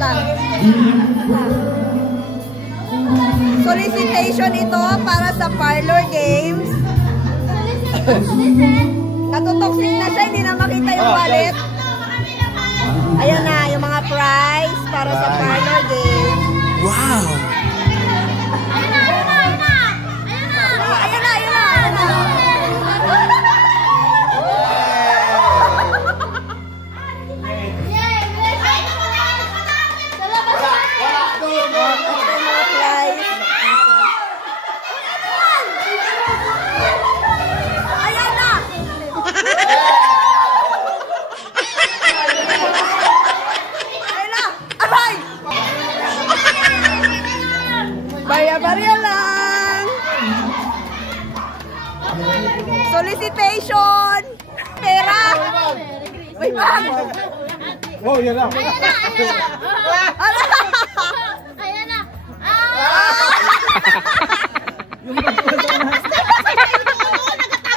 lang. Solicitation ito para sa parlor games. Natutoxic na siya, hindi na makita yung wallet. Ayan na, yung mga prize para sa parlor games. Wow! Barya-barya lang. Solicitation. Pera. May bag. Oh, yan lang. Ayan na.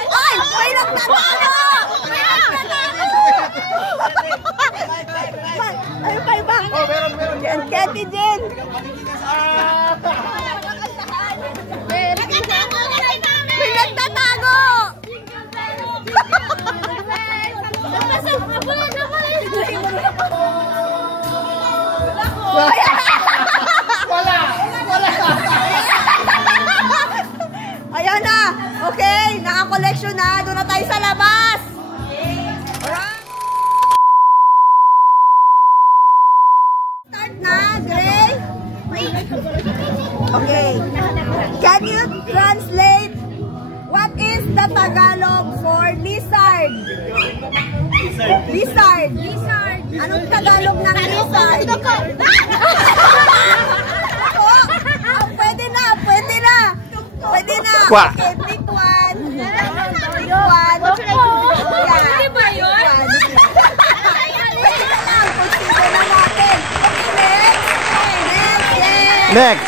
Ay, may nagtatago. Ay, may bag. Oh, meron. Yan, Katie Jen. May nagtatago! Wala! Ayan na! Okay, naka-collection na. Doon na tayo sa labas! Start na, Gray! Okay. Can you translate what is the Tagalog for lizard? Lizard. Anong Tagalog ng lizard? Pwede na. Pwede na. Kwa. Okay, pick one. Hindi ba yun? Pwede na lang. Consider na natin. Next!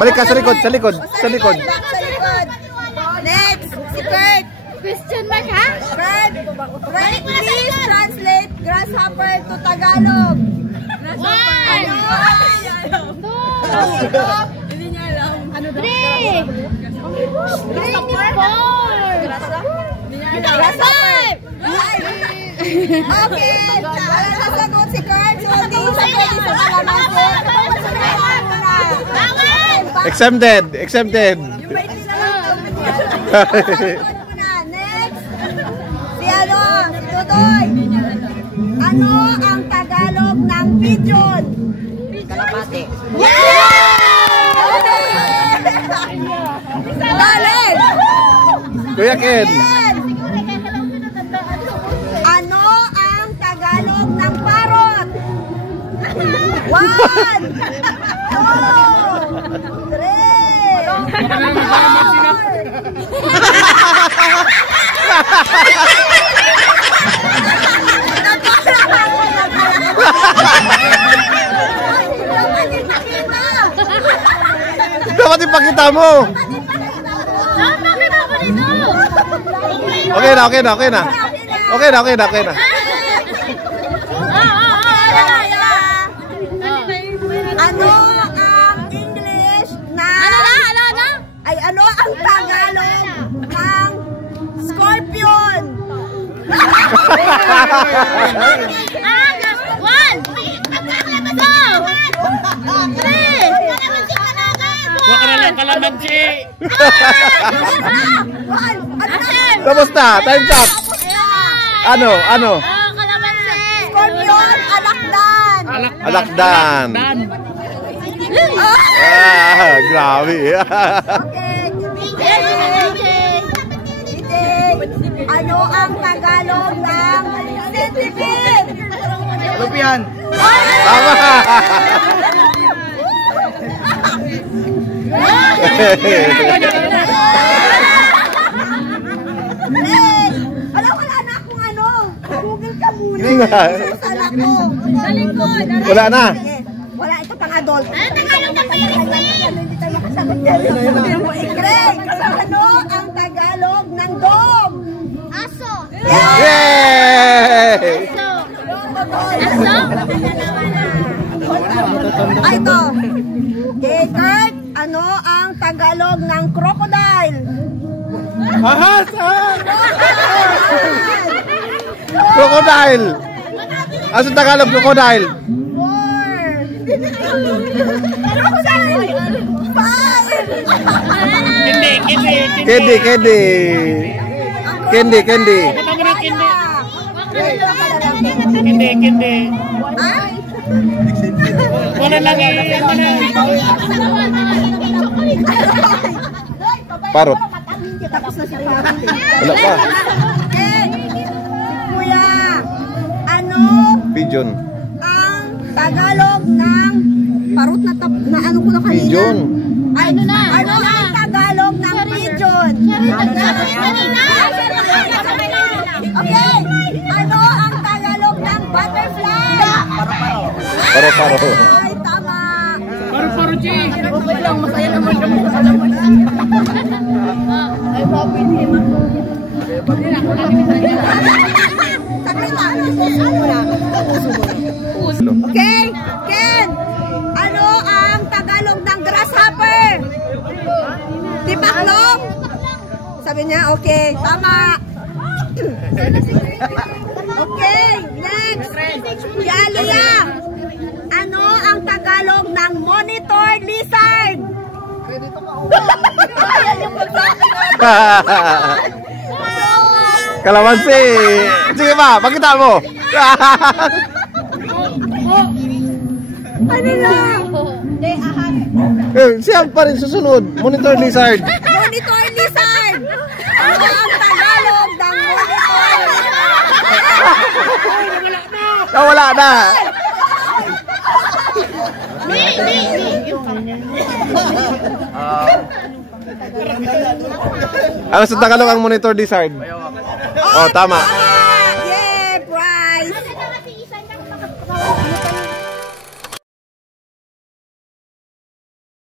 Balik ka sa likod, sa likod. Next, si Kurt. Question mark, ha? Kurt, please translate grasshopper to Tagalog. One, two, Hindi niya alam. Ano daw? three, four, Grasshopper. Okay, wala na sagot si Kurt. So, hindi sa pwede sa kalamansi. Exempted! Yung may tinanong. Next, si Tutoy. Ano ang Tagalog ng pigeon? Kalapate. Dalen! Kuya Ken! Ano ang Tagalog ng parrot? 1, 2, 3. Dapat ipakita mo! Okay na. Ano ang English na... Ay, ano ang Tagalog ng scorpion? 1, 2, 3. Huwag ka na lang kalamansi! Tapos na, time's up! Ano? Scorpion, alakdan. Alakdan! Grabe! Okay. Ano ang Tagalog ng centipede? Lupian! Tama! Wala na akong ano. Google ka muna. Sana ko. Wala na. Wala, ito pang adult. Tagalog na hindi tayo makasagot dyan. Greg, ano ang Tagalog ng dog? Aso. Yay! Aso. Ay, ito. Okay, Kurt, ano ang Tagalog ng crocodile? Ahas! Crocodile! Ano sa Tagalog, crocodile? 4. Crocodile! 5. Hindi, hindi. Candy, candy. Candy, candy. Hindi, hindi. Ah? Wala lang eh. Parot. Tapos na si Parot. Wala pa. Okay. Kuya, ano Pigeon. ang Tagalog ng parot na na ano ko na kanina? Pigeon. Ano na? Ano ang Tagalog ng pigeon? Okay. Ano ang Tagalog ng butterfly? Paro-paro. Ay, tama. Paro-paro, G. Okay lang, masaya naman kami sa alaman. Ay, happy din. Saglit lang. Okay, Ken. Ano ang Tagalog ng grasshopper? Tipaklong? Sabi niya, okay, tama. Okay, next. Yalia. Ano ang Tagalog ng monitor lizard? Kalamansi. Sige pa, pakita mo. Ano na? Siya pa rin susunod. Monitor lizard. Monitor lizard. Ano ang Tagalog ng monitor? Wala na. Ano sa Tagalog ang monitor lizard? Oh, tama.